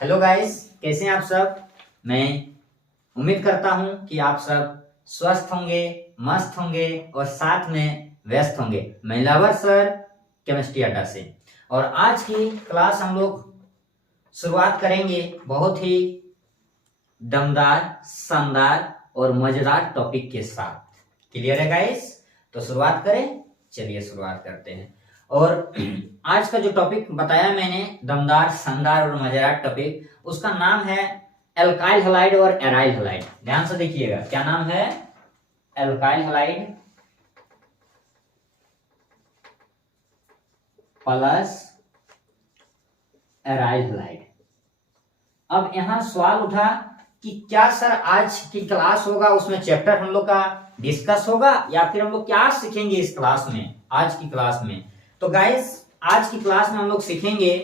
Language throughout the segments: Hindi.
हेलो गाइस, कैसे हैं आप सब। मैं उम्मीद करता हूं कि आप सब स्वस्थ होंगे, मस्त होंगे और साथ में व्यस्त होंगे। मैं लवर सर, केमिस्ट्री अड्डा से। और आज की क्लास हम लोग शुरुआत करेंगे बहुत ही दमदार, शानदार और मजेदार टॉपिक के साथ। क्लियर है गाइस? तो शुरुआत करें। चलिए शुरुआत करते हैं। और आज का जो टॉपिक बताया मैंने, दमदार, शानदार और मजेदार टॉपिक, उसका नाम है एल्काइल हैलाइड और एराइल हैलाइड। ध्यान से देखिएगा, क्या नाम है? Alkyl halide plus aryl halide. अब यहां सवाल उठा कि क्या सर आज की क्लास होगा उसमें चैप्टर हम लोग का डिस्कस होगा या फिर हम लोग क्या सीखेंगे इस क्लास में, आज की क्लास में। तो गाइस, आज की क्लास में हम लोग सीखेंगे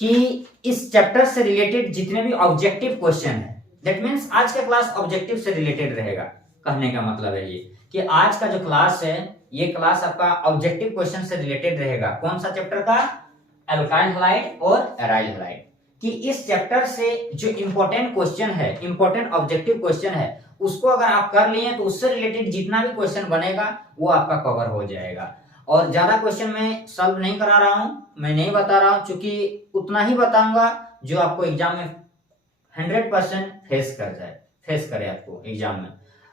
कि इस चैप्टर से रिलेटेड जितने भी ऑब्जेक्टिव क्वेश्चन है, दैट मीन्स आज का क्लास ऑब्जेक्टिव से रिलेटेड रहेगा। कहने का मतलब है ये कि आज का जो क्लास है, ये क्लास आपका ऑब्जेक्टिव क्वेश्चन से रिलेटेड रहेगा। कौन सा चैप्टर का? एल्काइल हैलाइड और एराइल हैलाइड। कि इस चैप्टर से जो इंपॉर्टेंट क्वेश्चन है, इंपॉर्टेंट ऑब्जेक्टिव क्वेश्चन है, उसको अगर आप कर लिए तो उससे रिलेटेड जितना भी क्वेश्चन बनेगा वो आपका कवर हो जाएगा। और ज्यादा क्वेश्चन मैं सॉल्व नहीं करा रहा हूं, मैं नहीं बता रहा हूं, क्योंकि उतना ही बताऊंगा जो आपको एग्जाम में 100% फेस करे आपको एग्जाम में।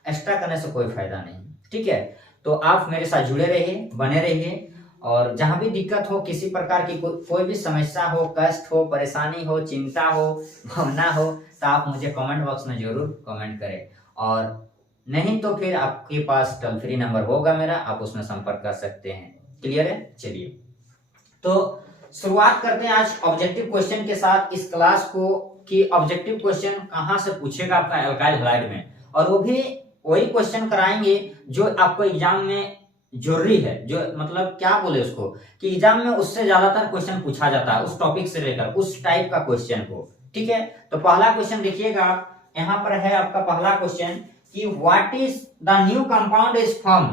एक्स्ट्रा करने से कोई फायदा नहीं, ठीक है। तो आप मेरे साथ जुड़े रहिए, बने रहिए, और जहां भी दिक्कत हो, किसी प्रकार की कोई भी समस्या हो, कष्ट हो, परेशानी हो, चिंता हो, भावना हो, तो आप मुझे कमेंट बॉक्स में जरूर कमेंट करें। और नहीं तो फिर आपके पास टोल फ्री नंबर होगा मेरा, आप उसमें संपर्क कर सकते हैं। क्लियर है? चलिए तो शुरुआत करते हैं आज ऑब्जेक्टिव क्वेश्चन के साथ इस क्लास को, कि ऑब्जेक्टिव क्वेश्चन कहां से पूछेगा आपका एल्काइल हैलाइड में। और वो भी वही क्वेश्चन कराएंगे जो आपको एग्जाम में जरूरी है, जो मतलब क्या बोले उसको, कि एग्जाम में उससे ज्यादातर क्वेश्चन पूछा जाता है उस टॉपिक से लेकर, उस टाइप का क्वेश्चन को। ठीक है, तो पहला क्वेश्चन देखिएगा आप, यहाँ पर है आपका पहला क्वेश्चन कि what is the new compound is form.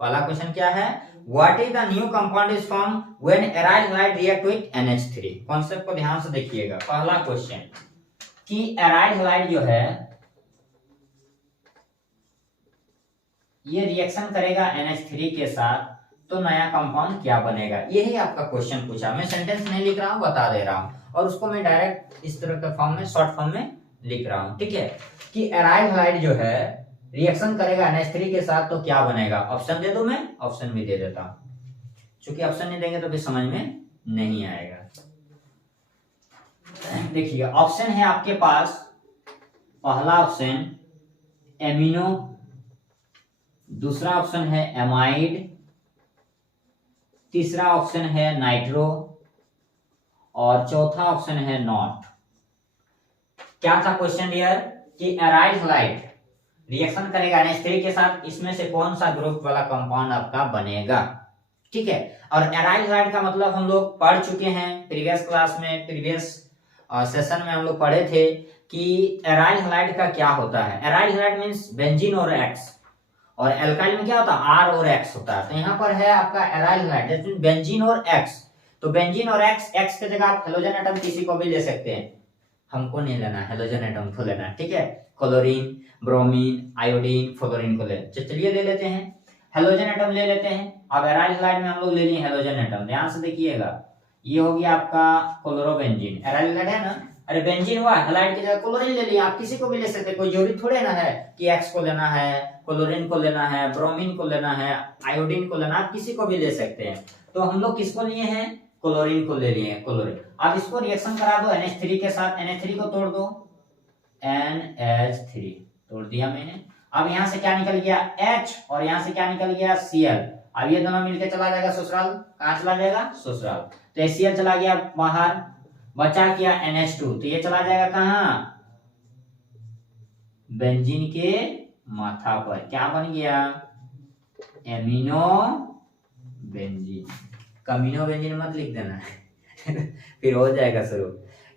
पहला क्वेश्चन क्या है? What is the new compound is form when aryl halide react with NH3। Concept को ध्यान से देखिएगा। पहला क्वेश्चन कि एराइल हैलाइड जो है ये रिएक्शन करेगा NH3 के साथ, तो नया कंपाउंड क्या बनेगा, यही आपका क्वेश्चन पूछा। मैं सेंटेंस नहीं लिख रहा हूं, बता दे रहा हूं, और उसको मैं डायरेक्ट इस तरह के फॉर्म में, शॉर्ट फॉर्म में लिख रहा हूं। ठीक है, कि एराइल हैलाइड जो है रिएक्शन करेगा NH3 के साथ, तो क्या बनेगा। ऑप्शन दे दो, मैं ऑप्शन भी दे देता हूं, क्योंकि ऑप्शन नहीं देंगे तो फिर समझ में नहीं आएगा। देखिए ऑप्शन है आपके पास, पहला ऑप्शन एमिनो, दूसरा ऑप्शन है एमाइड, तीसरा ऑप्शन है नाइट्रो, और चौथा ऑप्शन है नॉट। क्या था क्वेश्चन डियर? कि एराइल हैलाइड रिएक्शन करेगा NH3 के साथ, इसमें से कौन सा ग्रुप वाला कंपाउंड आपका बनेगा। ठीक है, और एराइल हैलाइड का मतलब हम लोग पढ़ चुके हैं प्रीवियस क्लास में, प्रीवियस सेशन में हम लोग पढ़े थे कि एराइल हैलाइड का क्या होता है। एराइल हैलाइड मींस बेंजीन और एक्स, और एल्काइल में क्या होता है? R और X होता है। तो यहाँ पर है आपका एराइल हैलाइड, बेंजीन और X। तो बेंजीन और X के जगह आप हेलोजन एटम किसी को भी ले सकते हैं, हमको नहीं लेना, हेलोजन एटम को लेना। ठीक है, क्लोरीन, ब्रोमीन, आयोडीन, फ्लोरीन को ले, चलिए ले लेते हैं, हेलोजन एटम ले लेते हैं। अब एराइल हैलाइड में हम लोग ले लिए हेलोजन एटम। ध्यान से देखिएगा, ये हो गया आपका क्लोरोबेंजीन। एराइल हैलाइड है ना, अरे बेंजीन हुआ, हैलाइड की जगह क्लोरीन ले लिया। आप किसी को भी ले सकते हैं, कोई जरूरी थोड़े ना है कि X को लेना है, क्लोरीन को लेना है, ब्रोमीन को लेना है, आयोडीन को लेना, आप किसी को भी ले सकते हैं। तो हम लोग किसको लिए हैं? क्लोरीन को ले लिए हैं, क्लोरीन। अब इसको रिएक्शन करा दो NH3 के साथ, NH3 को तोड़ दो, NH3 तोड़ दिया मैंने। अब यहां से क्या निकल गया? H, और यहां से क्या निकल गया? Cl। अब ये दोनों मिलकर चला जाएगा ससुराल। कहां चला जाएगा? ससुराल। तो HCl चला गया बाहर, बचा क्या? NH2। तो ये चला जाएगा कहां? बेंजीन के माथा पर। क्या बन गया? Amino benzene. कमीनो बेंजीन मत लिख देना फिर हो जाएगा शुरू।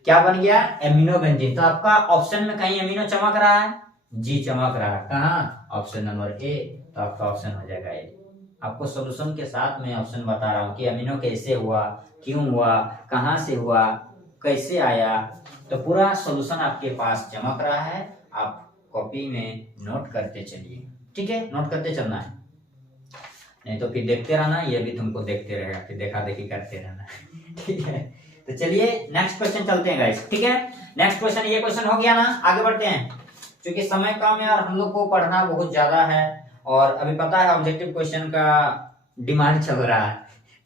क्या बन गया? Amino benzene. तो आपका ऑप्शन में कहीं एमिनो चमक रहा है? जी चमक रहा है। कहाँ? Option number A. तो आपका ऑप्शन हो जाएगा ए। आपको सॉल्यूशन के साथ में ऑप्शन बता रहा हूं कि एमिनो कैसे हुआ, क्यों हुआ, कहां से हुआ, कैसे आया, तो पूरा सॉल्यूशन आपके पास चमक रहा है, आप कॉपी में नोट करते चलिए, ठीक है, नोट करते चलना है, नहीं तो फिर देखते रहना, ये भी तुमको देखते रहेगा, फिर देखा देखी करते रहना ठीक है। तो चलिए नेक्स्ट क्वेश्चन चलते हैं गाइस, ठीक है। नेक्स्ट क्वेश्चन, ये क्वेश्चन हो गया ना, आगे बढ़ते हैं, क्योंकि समय कम है और हम लोग को पढ़ना बहुत ज्यादा है, और अभी पता है ऑब्जेक्टिव क्वेश्चन का डिमांड चल रहा है,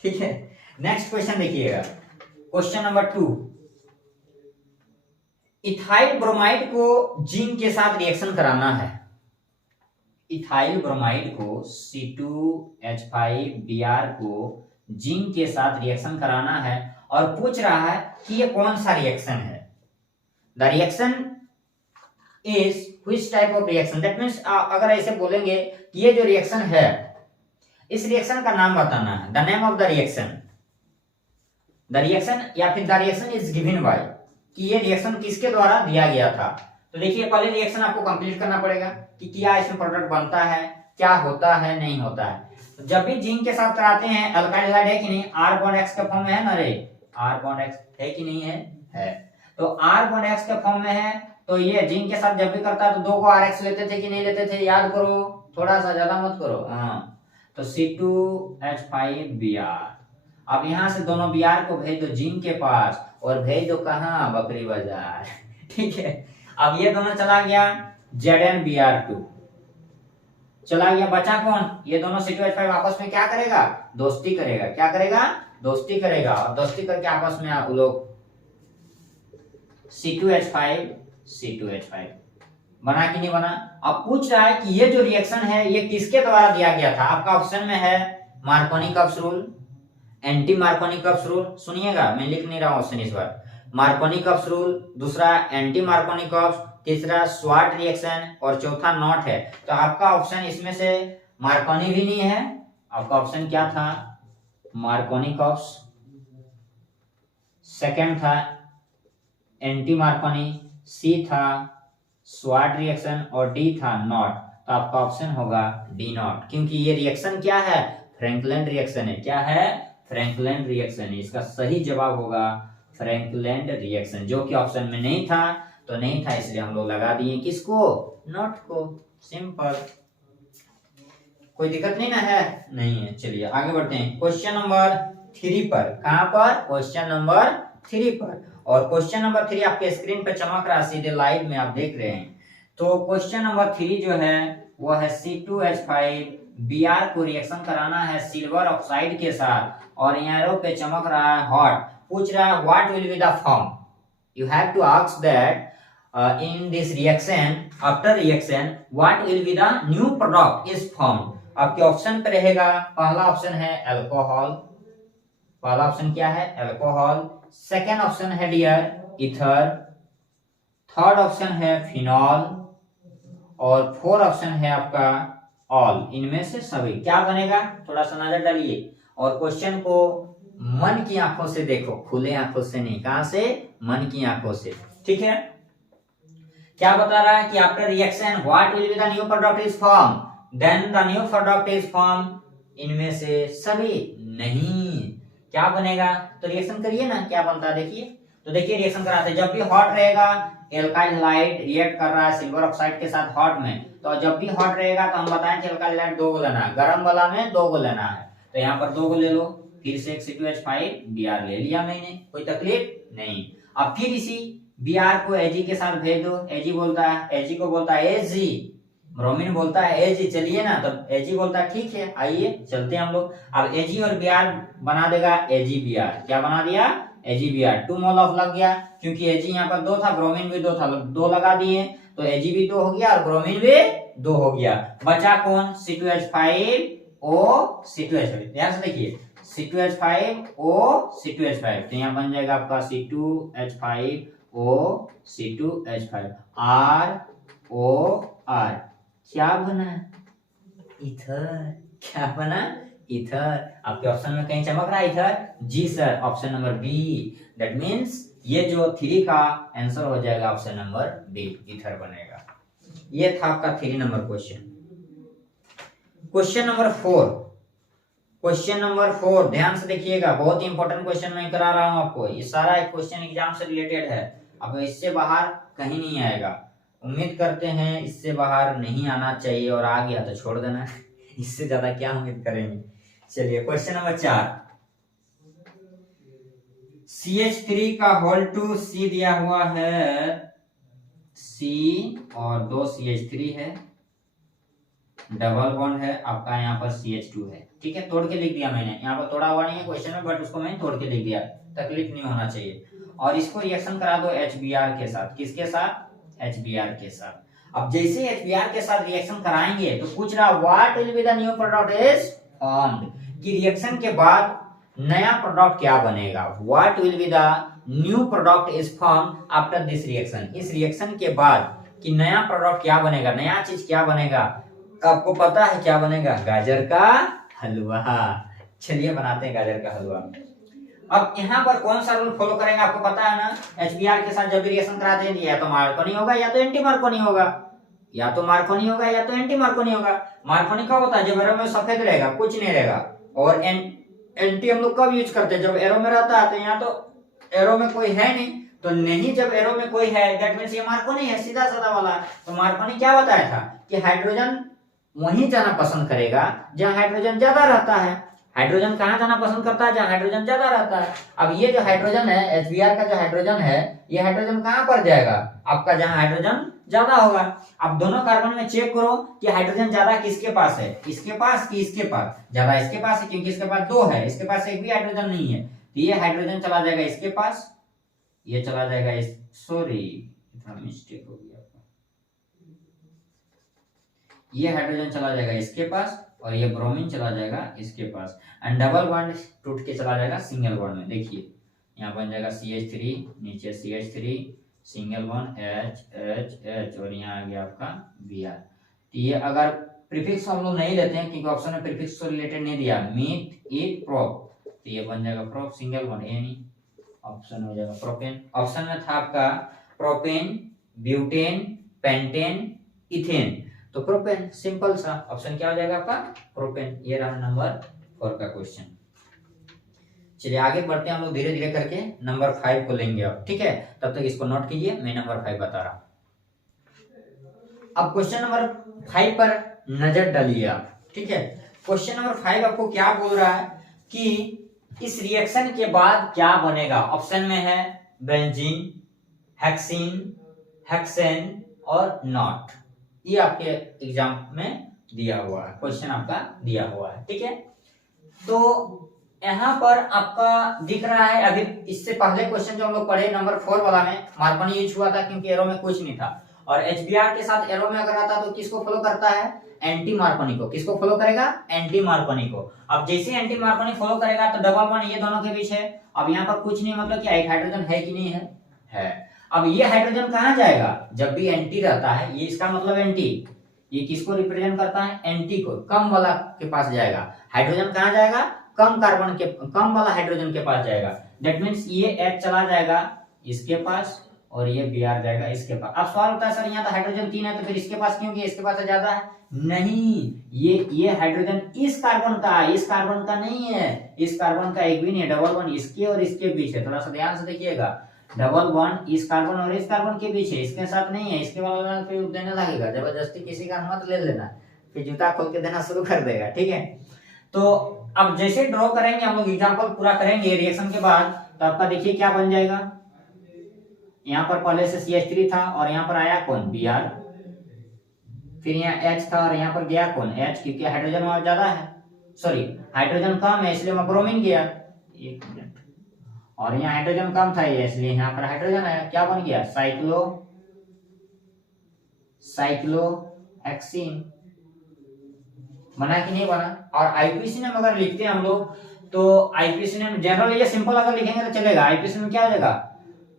ठीक है। नेक्स्ट क्वेश्चन देखिएगा, क्वेश्चन नंबर 2, इथाइल ब्रोमाइड को जिंक के साथ रिएक्शन कराना है। इथाइल ब्रोमाइड को C2H5Br को जिंक के साथ रिएक्शन कराना है, और पूछ रहा है कि ये कौन सा रिएक्शन है। The reaction is which type of reaction, that means अगर ऐसे बोलेंगे कि ये जो रिएक्शन है, इस रिएक्शन का नाम बताना है, the name of the reaction, the reaction, या फिर the reaction is given by, कि ये रिएक्शन किसके द्वारा दिया गया था। तो देखिए पहले रिएक्शन आपको कंप्लीट करना पड़ेगा कि क्या इसमें प्रोडक्ट बनता है, क्या होता है, नहीं होता है। तो जब भी जिंक के साथ कराते हैं, अल्काइल हैलाइड है कि नहीं, R बॉन्ड X के फॉर्म में है ना रे, R बॉन्ड X है कि नहीं है। तो R बॉन्ड X के फॉर्म में है, तो ये जिंक के साथ जब भी करता है तो 2 को RX लेते थे कि नहीं लेते थे, याद करो, थोड़ा सा ज्यादा मत करो, हाँ। तो C2H5Br, अब यहाँ से दोनों Br को भेज दो जिंक के पास, और भेज दो कहाँ, बकरी बाजार ठीक है। अब ये दोनों चला गया ZnBr2, चला गया, बचा कौन, ये दोनों C2H5 आपस में क्या करेगा, दोस्ती करेगा, क्या करेगा, दोस्ती करेगा, और दोस्ती करके आपस में आप लोग C2H5 बना कि नहीं बना। अब पूछ रहा है कि ये जो रिएक्शन है ये किसके द्वारा दिया गया था। आपका ऑप्शन में है Markovnikov-cups rule, anti Markovnikov-cups rule, सुनिएगा मैं लिख नहीं रहा हूं ऑप्शन इस बार, मार्कोनी-कप्स रूल, दूसरा एंटी मार्कोनी-कप्स, तीसरा स्वाट रिएक्शन, और चौथा नॉट है। तो आपका ऑप्शन इसमें से मार्कोनी भी नहीं है, आपका ऑप्शन क्या था, मार्कोनी-कप्स, सेकंड था एंटी मार्कोनी, सी था स्वाट रिएक्शन, और डी था नॉट। तो आपका ऑप्शन होगा डी नॉट, क्योंकि ये रिएक्शन क्या है, फ्रैंकलैंड रिएक्शन है। क्या है, फ्रैंकलैंड रिएक्शन है। इसका सही जवाब होगा फ्रैंकलैंड रिएक्शन, जो कि ऑप्शन में नहीं था, तो नहीं था इसलिए हम लोग लगा दिए किसको, नॉट को, सिंपल, कोई दिक्कत नहीं ना है, नहीं है। चलिए आगे बढ़ते हैं क्वेश्चन नंबर 3 पर। कहां पर, क्वेश्चन नंबर 3 पर। और क्वेश्चन नंबर 3 आपके स्क्रीन पे चमक रहा है, सीधे लाइव में आप देख रहे हैं। तो क्वेश्चन नंबर 3 जो है वो है C2H5Br को रिएक्शन कराना है सिल्वर ऑक्साइड के साथ, और एरो पे चमक रहा है हॉट। पूछ रहा है what will be the form, you have to ask that in this reaction, after reaction what will be the new product is formed। आपके ऑप्शन पे रहेगा, पहला ऑप्शन है अल्कोहल, पहला ऑप्शन क्या है, अल्कोहल, सेकेंड ऑप्शन है डियर ईथर, थर्ड ऑप्शन है फिनॉल, और फोर्थ ऑप्शन है आपका ऑल। इनमें से सभी क्या बनेगा, थोड़ा सा नजर डालिए, और क्वेश्चन को मन की आंखों से देखो, खुले आंखों से नहीं, कहां से, मन की आंखों से, ठीक है। क्या बता रहा है कि after reaction what will be the new product is form, then the new product is form, इनमें से सभी नहीं, क्या बनेगा। तो रिएक्शन करिए ना, क्या बनता है देखिए। तो देखिए रिएक्शन कराते हैं, जब भी हॉट रहेगा, एल्काइल हैलाइड रिएक्ट कर रहा है सिल्वर ऑक्साइड के साथ हॉट में, तो जब भी हॉट रहेगा तो हम बताएं कि एल्काइल हैलाइड 2 को लेना है, गर्म वाला में 2 को लेना है, तो यहाँ पर 2 को ले लो, फिर से एक C2H5Br ले लिया मैंने, कोई तकलीफ नहीं। अब फिर इसी Br को Ag के साथ भेज दो, Ag बोलता है, Ag को बोलता है Ag, ब्रोमीन बोलता है Ag, चलिए ना, तब Ag बोलता है ठीक है, आइए चलते हैं हम लोग। अब Ag और Br बना देगा AgBr, क्या बना दिया, AgBr, 2 मोल ऑफ लग गया, क्योंकि Ag यहाँ पर 2 था, ब्रोमीन भी 2 था, 2 लगा दिए, तो Ag भी 2 हो गया और ब्रोमीन भी 2 हो गया। बचा कौन, C2H5O C2H5, ध्यान से देखिए, C2H5O C2H5, तो यहाँ बन जाएगा आपका C2H5O C2H5 ROR, क्या बना, ईथर, क्या बना, ईथर। आपके ऑप्शन में कहीं चमक रहा है ईथर, जी sir, option number B, that means ये जो 3 का आंसर हो जाएगा ऑप्शन नंबर बी, ईथर बनेगा। ये था आपका 3 number question. Question number 4, question number 4 ध्यान से देखिएगा, बहुत इंपॉर्टेंट क्वेश्चन मैं करा रहा हूं आपको, ये सारा क्वेश्चन एग्जाम से रिलेटेड है, अब इससे बाहर कहीं नहीं आएगा। उम्मीद करते हैं इससे बाहर नहीं आना चाहिए, और आ गया तो छोड़ देना इससे ज्यादा क्या उम्मीद करेंगे। चलिए क्वेश्चन नंबर 4, CH3 का होल टू C दिया हुआ है, C और 2 CH3 है, डबल बॉन्ड है आपका, यहाँ पर CH2 है। ठीक है, तोड़ के लिख दिया मैंने, यहाँ पर तोड़ा हुआ नहीं है क्वेश्चन में, बट उसको मैंने तोड़ के लिख दिया, तकलीफ नहीं होना चाहिए। और इसको रिएक्शन करा दो HBr के साथ। किसके साथ? HBr के साथ। अब जैसे HBr के साथ रिएक्शन कराएंगे तो पूछ रहा what will be the new product is formed, कि रिएक्शन के बाद नया प्रोडक्ट क्या बनेगा। What will be the new product is formed after this reaction, इस रिएक्शन के बाद कि नया प्रोडक्ट क्या बनेगा, नया चीज क्या बनेगा। आपको पता है क्या बनेगा? गाजर का हलवा। चलिए बनाते हैं गाजर का हलवा। अब यहाँ पर कौन सा रूल फॉलो करेंगे आपको पता है ना, HBr के साथ जब भी रिएक्शन कराते हैं या तो मार्कोनी होगा या तो एंटी मार्कोनी होगा, या तो मार्कोनी होगा या तो एंटी मार्कोनी होगा। मार्कोनी कब होता है? जब एरो में सफेद रहेगा, कुछ नहीं रहेगा। और एंटी हम लोग कब यूज करते हैं? जब एरो में रहता है, तो यहाँ तो एरो में कोई है नहीं, तो नहीं जब एरो में कोई है दैट मींस ये मार्कोनी है, सीधा साधा वाला। तो मार्कोनी क्या बताया था कि हाइड्रोजन वहीं जाना पसंद करेगा जहां हाइड्रोजन ज्यादा रहता है। हाइड्रोजन कहाँ जाना पसंद करता है? जहां हाइड्रोजन ज्यादा रहता है। अब ये जो हाइड्रोजन है, HBr का जो हाइड्रोजन है, ये हाइड्रोजन कहाँ पर जाएगा? आपका जहां हाइड्रोजन ज्यादा होगा। अब दोनों कार्बन में चेक करो कि हाइड्रोजन ज्यादा किसके पास है, इसके पास कि इसके पास? ज्यादा इसके पास है, क्योंकि इसके पास 2 है, इसके पास एक भी हाइड्रोजन नहीं है। तो ये हाइड्रोजन चला जाएगा इसके पास, ये चला जाएगा इस, सॉरी इतना मिस्टेक हो गया, ये हाइड्रोजन चला जाएगा इसके पास और ये ब्रोमीन चला जाएगा इसके पास, एंड डबल बॉन्ड टूट के चला जाएगा सिंगल बॉन्ड में। देखिए यहाँ बन जाएगा CH3, नीचे CH3, single bond H H H, और यहाँ आ गया आपका Br। तो ये अगर प्रीफिक्स हम लोग नहीं लेते हैं क्योंकि ऑप्शन में प्रीफिक्स से रिलेटेड नहीं दिया, मीट ईट प्रोप, तो ये बन जाएगा प्रोप, सिंगल बॉन्ड ये नहीं, ऑप्शन हो जाएगा प्रोपेन। ऑप्शन में था आपका प्रोपेन, ब्यूटेन, पेंटेन, इथेन, तो प्रोपेन, सिंपल सा ऑप्शन क्या हो जाएगा आपका? प्रोपेन। ये रहा नंबर 4 का क्वेश्चन। चलिए आगे बढ़ते हैं हम लोग धीरे धीरे करके, नंबर 5 को लेंगे अब, ठीक है? तब तक इसको नोट कीजिए, मैं नंबर 5 बता रहा हूं। अब क्वेश्चन नंबर 5 पर नजर डालिए आप, ठीक है? क्वेश्चन नंबर 5 आपको क्या बोल रहा है कि इस रिएक्शन के बाद क्या बनेगा। ऑप्शन में है बेंजीन, हेक्सीन, हेक्सेन और नॉट। ये आपके एग्जाम में दिया हुआ है, क्वेश्चन आपका दिया हुआ है, ठीक है? तो यहाँ पर आपका दिख रहा है, अभी इससे पहले क्वेश्चन जो हम लोग पढ़े नंबर 4 वाला में मार्कोनी यूज हुआ था क्योंकि एरो में कुछ नहीं था, और HBr के साथ एरो में अगर आता तो किसको फॉलो करता है? एंटी मार्कोनी को। किसको फॉलो करेगा? एंटी मार्कोनी को। अब जैसे एंटी मार्कोनी फॉलो करेगा तो डबल बॉन्ड ये दोनों के बीच है। अब यहाँ पर कुछ नहीं, मतलब क्या एक हाइड्रोजन है कि नहीं है? है। अब ये हाइड्रोजन कहाँ जाएगा? जब भी एंटी रहता है, ये इसका मतलब एंटी, ये किसको रिप्रेजेंट करता है? एंटी को, कम वाला के पास जाएगा। हाइड्रोजन कहाँ जाएगा? कम कार्बन के, कम वाला हाइड्रोजन के पास जाएगा। दैट मींस ये H चला जाएगा इसके पास और ये Br जाएगा इसके पास। अब सवाल होता है सर यहाँ तो हाइड्रोजन 3 है तो फिर इसके पास क्यों? इसके पास ज्यादा है। नहीं, ये हाइड्रोजन इस कार्बन का, इस कार्बन का नहीं है, इस कार्बन का एक भी नहीं है। डबल बॉन्ड इसके और इसके बीच है, थोड़ा सा ध्यान से देखिएगा। डबल बॉन्ड इस कार्बन और इस कार्बन के बीच है, इसके साथ नहीं है। इसके वाला फिर देने लगेगा, जबरदस्ती किसी का मत ले लेना, फिर जूता खोल के देना शुरू कर देगा, ठीक है? तो अब जैसे ड्रॉ करेंगे हम लोग, एग्जांपल पूरा करेंगे रिएक्शन के बाद, तो आपका देखिए क्या बन जाएगा। यहाँ पर पहले से CH3 था और यहाँ पर आया कौन? Br, फिर यहाँ H था और यहाँ पर गया कौन? H, क्योंकि हाइड्रोजन वहां ज्यादा है, सॉरी हाइड्रोजन कम है इसलिए वहां ब्रोमीन गया। एक मिनट, और यहाँ हाइड्रोजन कम था ये, इसलिए यहाँ पर हाइड्रोजन है। क्या बन गया? साइक्लोहेक्सीन। बना कि नहीं बना? और आईपीसी में अगर लिखते हैं हम लोग तो आईपीसी में जनरल ये सिंपल अगर लिखेंगे तो चलेगा। आईपीसी में क्या हो जाएगा?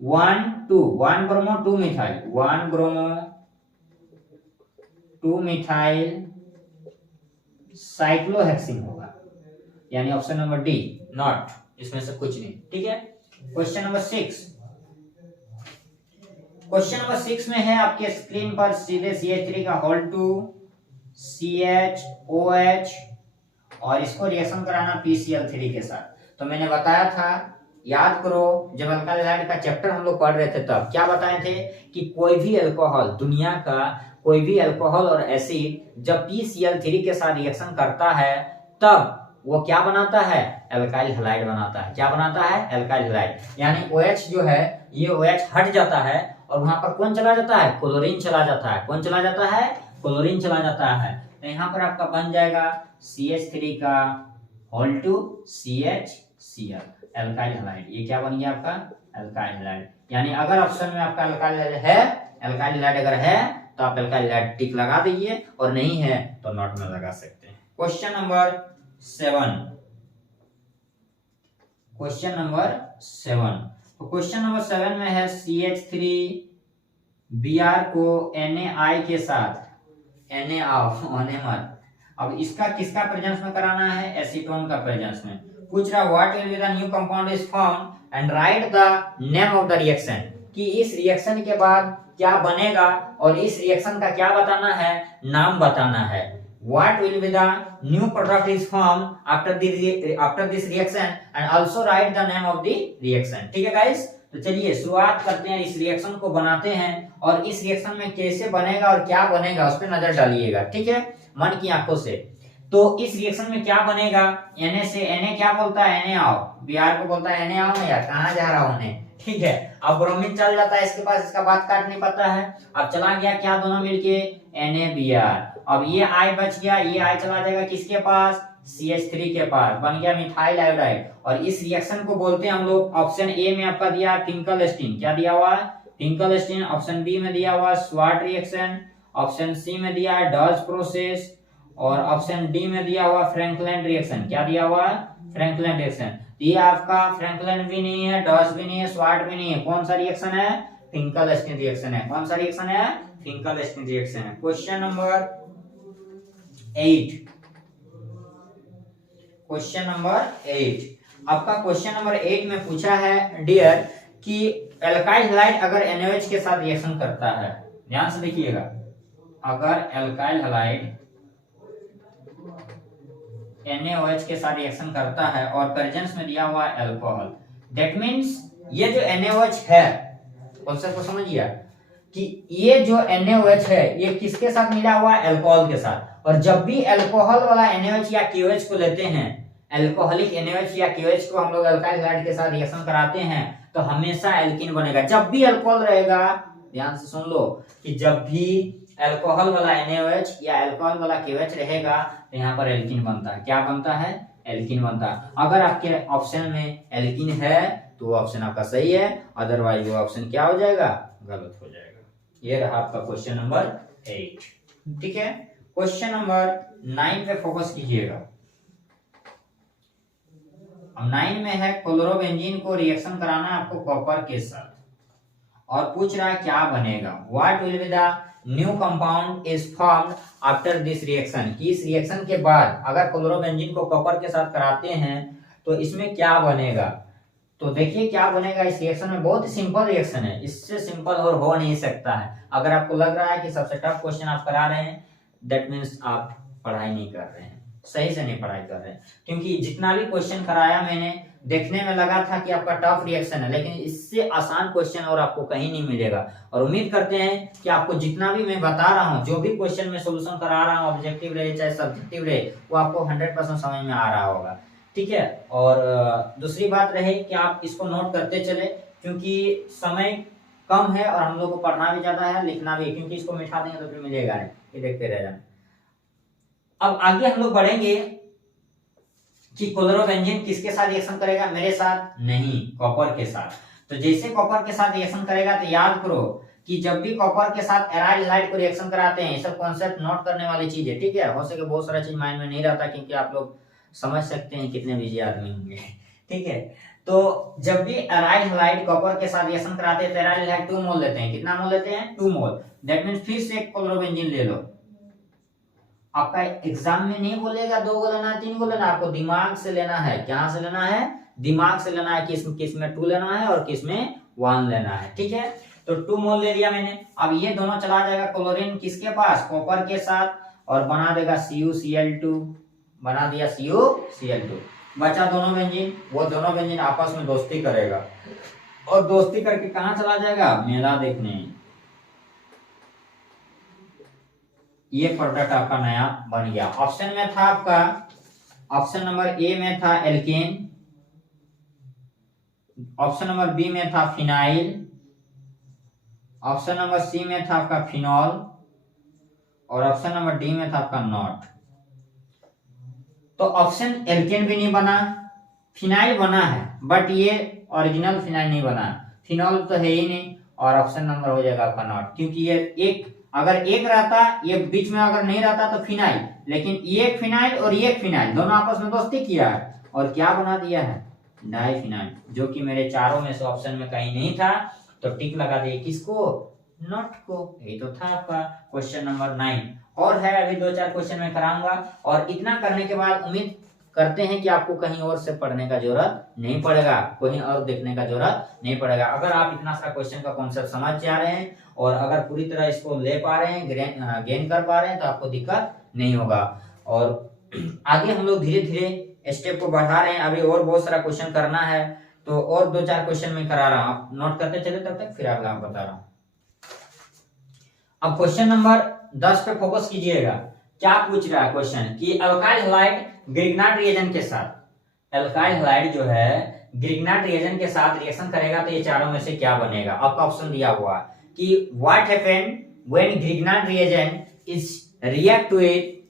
1 2 1 bromo 2 methyl, 1 bromo 2 methyl cyclohexene होगा, यानी ऑप्शन नंबर डी, नॉट, इसमें से कुछ नहीं, ठीक है? क्वेश्चन नंबर 6, क्वेश्चन नंबर 6 में है आपके स्क्रीन पर सीधे CH3 का होल टू CHOH और इसको रिएक्शन कराना PCl3 के साथ। तो मैंने बताया था याद करो जब अल्काइल हैलाइड का चैप्टर हम लोग पढ़ रहे थे तब क्या बताए थे कि कोई भी अल्कोहल, दुनिया का कोई भी अल्कोहल और एसिड जब PCl3 के साथ रिएक्शन करता है तब वो क्या बनाता है, अल्काइल हैलाइड बनाता है। क्या बनाता है, अल्काइल हैलाइड। यानी OH जो है ये OH हट जाता है और वहां पर कौन चला जाता है, क्लोरीन चला जाता है। कौन चला जाता है, क्लोरीन चला जाता है। तो यहाँ पर आपका बन जाएगा CH3 का whole to CHCl, alkyl halide. ये क्या बन गया आपका, अल्काइल हैलाइड। यानी अगर ऑप्शन में आपका अल्काइल है, अल्काइल हैलाइड अगर है तो आप अल्काइल हैलाइड टिक लगा दीजिए और नहीं है तो नॉट में लगा सकते हैं। Question number 7। क्वेश्चन नंबर 7, तो क्वेश्चन नंबर 7 में है CH3Br को NaI के साथ, Na अब इसका किसका प्रेजेंस में कराना है, एसीटोन का प्रेजेंस में। पूछ रहा what will be the new compound is form and right the name of the reaction, कि इस रिएक्शन के बाद क्या बनेगा और इस रिएक्शन का क्या बताना है, नाम बताना है। What will be the new product is formed after this reaction and also write the name of the reaction। ठीक है गाइस, तो चलिए शुरुआत करते हैं, इस रिएक्शन को बनाते हैं और इस रिएक्शन में कैसे बनेगा और क्या बनेगा उस पर नजर डालिएगा। ठीक है, मन की आंखों से। तो इस रिएक्शन में क्या बनेगा, Na से Na क्या बोलता है, Na आओ, Br को बोलता है Na आओ ना यार, कहाँ जा रहा हूँ। ठीक है, अब ब्रोमीन चल जाता है इसके पास, इसका बात काट नहीं पाता है। अब चला गया क्या, दोनों मिलके NaBr। अब ये I बच गया, ये I चला जाएगा किसके पास, CH3 के पास, बन गया मिथाइल आयोडाइड। और इस रिएक्शन को बोलते हैं हम लोग, ऑप्शन ए में आपका दिया फिंकलस्टीन, क्या दिया हुआ है, फिंकलस्टीन। ऑप्शन बी में दिया हुआ स्वार्ट रिएक्शन, ऑप्शन सी में दिया है डॉज प्रोसेस और ऑप्शन डी में दिया हुआ फ्रैंकलिन रिएक्शन। क्या दिया हुआ है, फ्रैंकलिन रिएक्शन। ये आपका फ्रैंकलिन भी नहीं है, डॉज भी नहीं है, स्वार्ट भी नहीं है, कौन सा रिएक्शन है, फिंकलस्टीन रिएक्शन है। कौन सा रिएक्शन है, फिंकलस्टीन रिएक्शन है। क्वेश्चन नंबर 8, क्वेश्चन नंबर 8 आपका क्वेश्चन नंबर 8 में पूछा है डियर कि अल्काइल हैलाइड अगर NaOH के साथ रिएक्शन करता है, ध्यान से देखिएगा, अगर अल्काइल हैलाइड NaOH के साथ रिएक्शन करता है और प्रेजेंस में दिया हुआ है अल्कोहल, दैट मींस ये जो NaOH है, कॉन्सेप्ट को समझिए कि ये जो NaOH है ये किसके साथ मिला हुआ है, अल्कोहल के साथ। और जब भी अल्कोहल वाला NaOH या KOH को लेते हैं, अल्कोहलिक NaOH या KOH को हम लोग अल्काइल हैलाइड के साथ रिएक्शन कराते हैं तो हमेशा एल्कीन बनेगा। जब भी अल्कोहल रहेगा, ध्यान से सुन लो, कि जब भी अल्कोहल वाला NaOH या अल्कोहल वाला KOH रहेगा तो यहाँ पर एल्कीन बनता है। क्या बनता है, एल्कीन बनता है। अगर आपके ऑप्शन में एल्कीन है तो वो ऑप्शन आपका सही है, अदरवाइज वो ऑप्शन क्या हो जाएगा, गलत हो जाएगा। ये रहा आपका क्वेश्चन नंबर 8। ठीक है, क्वेश्चन नंबर 9 पे फोकस कीजिएगा। अब 9 में है क्लोरोबेंजीन को रिएक्शन कराना है आपको कॉपर के साथ और पूछ रहा है क्या बनेगा, what will be the new compound is formed after this reaction, कि इस रिएक्शन के बाद अगर क्लोरोबेंजीन को कॉपर के साथ कराते हैं तो इसमें क्या बनेगा। तो देखिए क्या बनेगा इस रिएक्शन में, बहुत ही सिंपल रिएक्शन है, इससे सिंपल और हो नहीं सकता है। अगर आपको लग रहा है कि सबसे टफ क्वेश्चन आप करा रहे हैं, दैट मीन्स आप पढ़ाई नहीं कर रहे हैं, सही से नहीं पढ़ाई कर रहे हैं। क्योंकि जितना भी क्वेश्चन कराया मैंने, देखने में लगा था कि आपका टफ रिएक्शन है, लेकिन इससे आसान क्वेश्चन और आपको कहीं नहीं मिलेगा। और उम्मीद करते हैं कि आपको जितना भी मैं बता रहा हूँ, जो भी क्वेश्चन में सोल्यूशन करा रहा हूँ, ऑब्जेक्टिव रहे चाहे सब्जेक्टिव रहे, वो आपको 100% समझ में आ रहा होगा। ठीक है, और दूसरी बात रहे कि आप इसको नोट करते चले, क्योंकि समय कम है और हम लोग को पढ़ना भी ज्यादा है, लिखना भी, क्योंकि इसको मिटा देंगे तो फिर मिलेगा नहीं, ये देखते रह जाए। अब आगे हम लोग बढ़ेंगे कि क्लोरोबेंजीन किसके साथ रिएक्शन करेगा, मेरे साथ नहीं, कॉपर के साथ। तो जैसे कॉपर के साथ रिएक्शन करेगा तो याद करो कि जब भी कॉपर के साथ एराइल हैलाइड को रिएक्शन कराते हैं, ये सब कॉन्सेप्ट नोट करने वाली चीज है। ठीक है, हो सके बहुत सारा चीज माइंड में नहीं रहता, क्योंकि आप लोग समझ सकते हैं कितने बिजी आदमी होंगे। ठीक है, तो जब भी एराइल हैलाइड कॉपर के साथ रिएक्शन कराते हैं तो एराइल हैलाइड 2 मोल लेते हैं। कितना मोल लेते हैं, 2 मोल। दैट मींस फिर से एक क्लोरोबेंजीन ले लो। आपका एग्जाम में नहीं बोलेगा 2 को लेना है, 3 को लेना, आपको दिमाग से लेना है। कहां से लेना है, दिमाग से लेना है, किस में 2 लेना है और किस में 1 लेना है। ठीक है, तो 2 मोल ले लिया मैंने। अब ये दोनों चला जाएगा क्लोरीन किसके पास, कॉपर के साथ, और बना देगा CuCl2, बना दिया CuCl2। बचा दोनों बेंजीन, वो दोनों बेंजीन आपस में दोस्ती करेगा और दोस्ती करके कहाँ चला जाएगा, मेला देखने। ये प्रोडक्ट आपका नया बन गया। ऑप्शन में था आपका, ऑप्शन नंबर ए में था एल्केन, ऑप्शन नंबर बी में था फिनाइल, ऑप्शन नंबर सी में था आपका फिनॉल और ऑप्शन नंबर डी में था आपका नॉट। तो ऑप्शन एल्केन भी नहीं बना, फिनाइल बना है बट ये ओरिजिनल फिनाइल नहीं बना, फिनॉल तो है ही नहीं, और ऑप्शन नंबर हो जाएगा आपका नॉट, क्योंकि ये एक, अगर एक रहता, ये बीच में अगर नहीं रहता तो फिनाइल, लेकिन ये फिनाइल और ये फिनाइल दोनों आपस में दोस्ती किया है और क्या बना दिया है, डाइफिनाइल, जो कि मेरे चारों में से ऑप्शन में कहीं नहीं था, तो टिक लगा दिए किसको, नॉट को। यही तो था आपका क्वेश्चन नंबर 9। और है अभी 2-4 क्वेश्चन में कराऊंगा, और इतना करने के बाद उम्मीद करते हैं कि आपको कहीं और से पढ़ने का जरूरत नहीं पड़ेगा, कहीं और देखने का जरूरत नहीं पड़ेगा। अगर आप इतना सा क्वेश्चन का कॉन्सेप्ट समझ जा रहे हैं और अगर पूरी तरह इसको ले पा रहे हैं, गेन कर पा रहे हैं, तो आपको दिक्कत नहीं होगा। और आगे हम लोग धीरे धीरे स्टेप को बढ़ा रहे हैं, अभी और बहुत सारा क्वेश्चन करना है, तो और 2-4 क्वेश्चन में करा रहा हूं, आप नोट करते चले तब तक, फिर अगला बता रहा हूं। अब क्वेश्चन नंबर 10 पे फोकस कीजिएगा। क्या पूछ रहा है क्वेश्चन कि अल्काइल हैलाइड ग्रिग्नार्ड रिएजेंट के साथ, अल्काइल हैलाइड जो है ग्रिग्नार्ड रिएजेंट के साथ रिएक्शन करेगा तो ये चारों में से क्या बनेगा। आपका ऑप्शन दिया हुआ कि what happened when Grignard reagent is react to it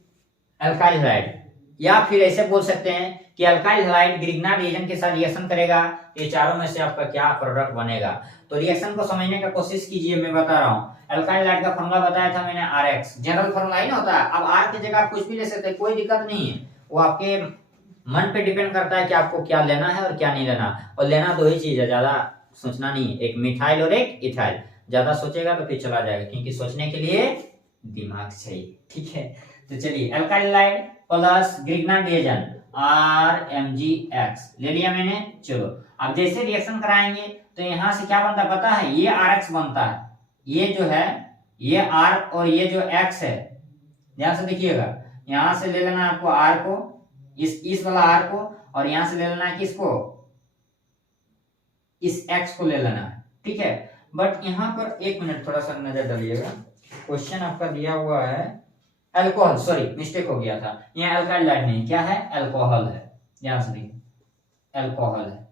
alkyl halide, या फिर ऐसे बोल सकते हैं कि अल्काइल हैलाइड ग्रिग्नार्ड रिएजेंट के साथ रिएक्शन करेगा, ये चारों में से आपका क्या प्रोडक्ट बनेगा। तो रिएक्शन को समझने का कोशिश कीजिए, मैं बता रहा हूँ। अल्काइल हैलाइड का फॉर्मूला बताया था मैंने, Rx, जनरल फॉर्मूला ही ना होता है। अब R की जगह आप कुछ भी ले सकते हैं, कोई दिक्कत नहीं है, वो आपके मन पे डिपेंड करता है कि आपको क्या लेना है और क्या नहीं लेना। और लेना दो ही चीज है, ज्यादा सोचना नहीं है, एक मिथाइल और एक इथाइल। ज्यादा सोचेगा तो फिर चला जाएगा, क्योंकि सोचने के लिए दिमाग चाहिए, ठीक है। तो चलिए, alkyl halide plus Grignard reagent RMgX ले लिया मैंने। चलो अब जैसे रिएक्शन कराएंगे तो यहाँ से क्या बनता है पता है, ये RX बनता है, ये जो है ये R और ये जो X है, ध्यान से देखिएगा, यहां से ले लेना आपको R को, इस वाला R को, और यहां से ले लेना है किसको, इस X को ले लेना है, ठीक है। बट यहाँ पर एक मिनट थोड़ा सा नजर डालिएगा, क्वेश्चन आपका दिया हुआ है अल्कोहल, सॉरी मिस्टेक हो गया था, यहाँ अल्काइल हैलाइड नहीं, क्या है, अल्कोहल है, ध्यान से देखिए, अल्कोहल है।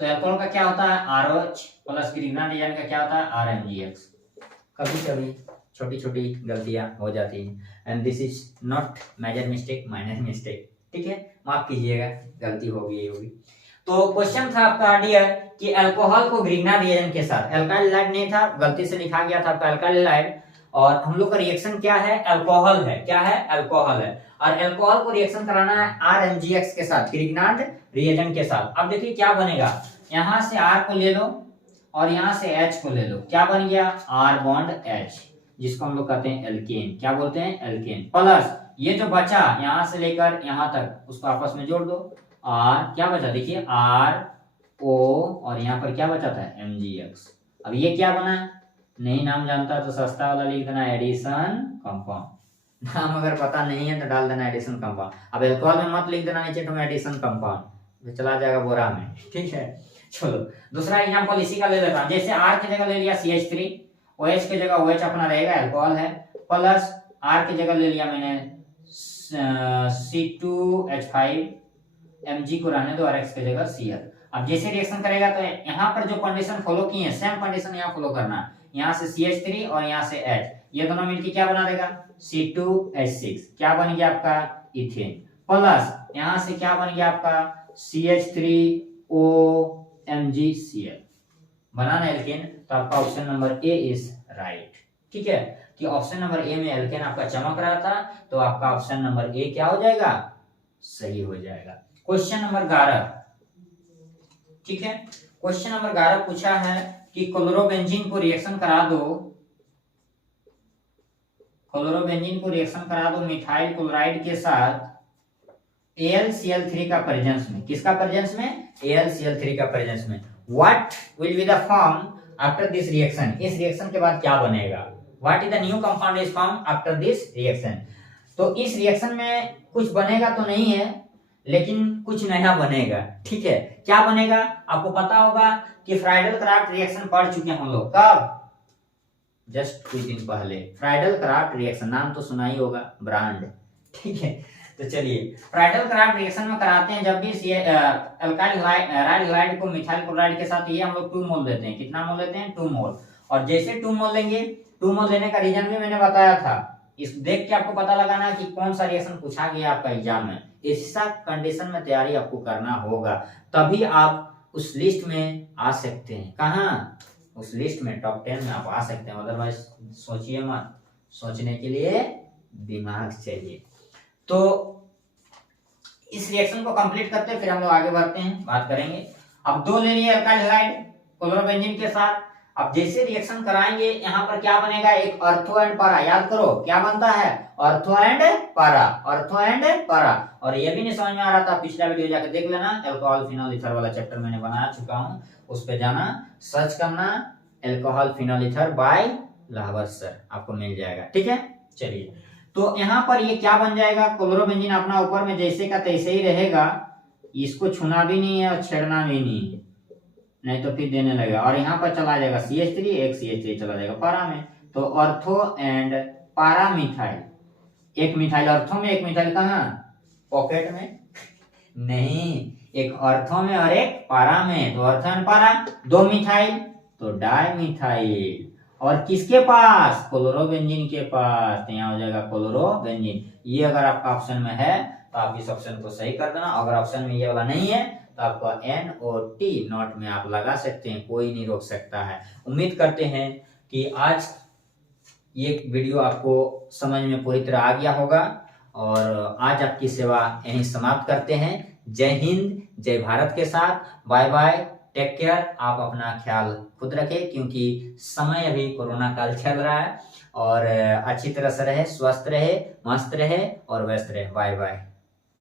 तो अल्कोहल का क्या होता है, RH प्लस ग्रिग्नार्ड रिएजेंट का क्या होता है, RMgX। कभी कभी छोटी छोटी गलतियां हो जाती हैं, and this is not major mistake, minor mistake, ठीक है, माफ कीजिएगा, गलती होगी होगी। तो क्वेश्चन था आपका डियर कि अल्कोहल को ग्रिग्नार्ड रिएजेंट के साथ, अल्काइल हैलाइड नहीं था, गलती से लिखा गया था आपका अल्काइल हैलाइड, और हम लोग का रिएक्शन क्या है, अल्कोहल है, क्या है, अल्कोहल है, और अल्कोहल को रिएक्शन कराना है RMgX के साथ, ग्रिग्नार्ड रिएजेंट के साथ। अब देखिए क्या बनेगा, यहां से R को ले लो और यहां से H को ले लो, क्या बन गया, R बॉन्ड H, जिसको हम लोग कहते हैं एल्केन, क्या बोलते हैं, एल्केन, प्लस ये जो बचा यहां से लेकर यहां तक उसको आपस में जोड़ दो, R क्या बचा, देखिए RO, और यहाँ पर क्या बचा था, MgX। अब ये क्या बना, नहीं नाम जानता तो सस्ता वाला लिख देना एडिशन कंपाउंड, नाम अगर पता नहीं है तो डाल देना एडिशन कंपाउंड। अब एल्कोहल में मत लिख देना नीचे तो एडिशन कंपाउंड, तो चला जाएगा बोरा में, ठीक है। चलो दूसरा एग्जांपल इसी का ले लेता हूं, जैसे R की जगह ले लिया CH3, OH की जगह OH अपना रहेगा, अल्कोहल है, प्लस R की जगह ले लिया मैंने C2H5, Mg को रहने दो और X की जगह Cl। अब जैसे रिएक्शन करेगा तो यहाँ पर जो कंडीशन फॉलो की है सेम कंडीशन यहाँ फॉलो करना, यहाँ से CH3 और यहाँ से H, ये दोनों मिलकर क्या बना देगा, C2H6, क्या बन गया आपका, इथेन, प्लस यहाँ से क्या बन गया आपका CH3O MgCl, बनाना एल्केन। तो आपका option number A is right, ठीक है, कि ऑप्शन नंबर ए में एल्केन आपका चमक रहा था, तो आपका ऑप्शन नंबर ए क्या हो जाएगा, सही हो जाएगा। क्वेश्चन नंबर 11, ठीक है, क्वेश्चन नंबर 11 पूछा है कि क्लोरोबेंजीन को रिएक्शन करा दो, क्लोरोबेंजीन को रिएक्शन करा दो मिथाइल क्लोराइड के साथ AlCl3 का प्रेजेंस में, किसका प्रेजेंस में, AlCl3 का प्रेजेंस में। What will be the form after this reaction, इस रिएक्शन के बाद क्या बनेगा, what is the new compound is form after this reaction. तो इस रिएक्शन में कुछ बनेगा तो नहीं है, लेकिन कुछ नया बनेगा। ठीक है, क्या बनेगा? आपको पता होगा कि फ्राइडल क्राफ्ट रिएक्शन पढ़ चुके हैं हम लोग। कब? जस्ट कुछ दिन पहले। फ्राइडल क्राफ्ट रिएक्शन नाम तो सुना ही होगा, ब्रांड। ठीक है, तो चलिए फ्राइडल क्राफ्ट रिएक्शन में कराते हैं जब भी अल्काइल हाइड्राइड को मिथाइल क्लोराइड के साथ ये हम लोग 2 मोल देते हैं। कितना मोल देते हैं? 2 मोल। और जैसे 2 मोल लेंगे, 2 मोल देने का रीजन भी मैंने बताया था। इस देख के आपको पता लगाना है कि कौन सा रिएक्शन पूछा गया आपका एग्जाम में। ऐसा कंडीशन में तैयारी आपको करना होगा, तभी आप उस लिस्ट में आ सकते हैं। कहाँ? उस लिस्ट में टॉप 10 में आप आ सकते हैं। अदरवाइज सोचिए मत, सोचने के लिए दिमाग चाहिए। तो इस रिएक्शन को कंप्लीट करते हैं, फिर हम लोग आगे बढ़ते हैं, बात करेंगे। अब 2 ले लिए अल्काइल हैलाइड क्लोरोबेंजीन के साथ। अब जैसे रिएक्शन कराएंगे, यहाँ पर क्या बनेगा? एक ऑर्थो एंड पारा। याद करो क्या बनता है? ऑर्थो एंड पारा, ऑर्थो एंड पारा। और ये भी नहीं समझ में आ रहा था, पिछला वीडियो जाकर देख लेना, अल्कोहल फिनोल ईथर वाला चैप्टर मैंने बना चुका हूँ, उस पे जाना, सर्च करना अल्कोहल फिनोल ईथर बाय लावर सर, आपको मिल जाएगा। ठीक है, चलिए तो यहाँ पर ये क्या बन जाएगा? क्लोरोबेंजीन अपना ऊपर में जैसे का तैसे ही रहेगा, इसको छूना भी नहीं है और छेड़ना भी नहीं है, नहीं तो फिर देने लगेगा। और यहाँ पर चला जाएगा CH3, एक CH3 चला जाएगा पारा में। तो ऑर्थो एंड पारा मिथाइल, एक मिथाइल ऑर्थो में, एक मिथाइल कहाँ? पॉकेट में नहीं, एक ऑर्थो में और एक पारा में। तो ऑर्थो एंड पारा, 2 मिथाइल तो डाई मिथाइल। और किसके पास? क्लोरोबेंजीन के पास। तो यहाँ हो जाएगा क्लोरोबेंजीन। ये अगर आपका ऑप्शन में है तो आप इस ऑप्शन को सही कर देना। अगर ऑप्शन में ये वाला नहीं है तो आपको NOT नॉट में आप लगा सकते हैं, कोई नहीं रोक सकता है। उम्मीद करते हैं कि आज ये वीडियो आपको समझ में पूरी तरह आ गया होगा। और आज आपकी सेवा यहीं समाप्त करते हैं। जय हिंद, जय भारत के साथ बाय बाय, टेक केयर। आप अपना ख्याल खुद रखें, क्योंकि समय अभी कोरोना काल चल रहा है। और अच्छी तरह से रहे, स्वस्थ रहे, मस्त रहे और व्यस्त रहे। Bye bye.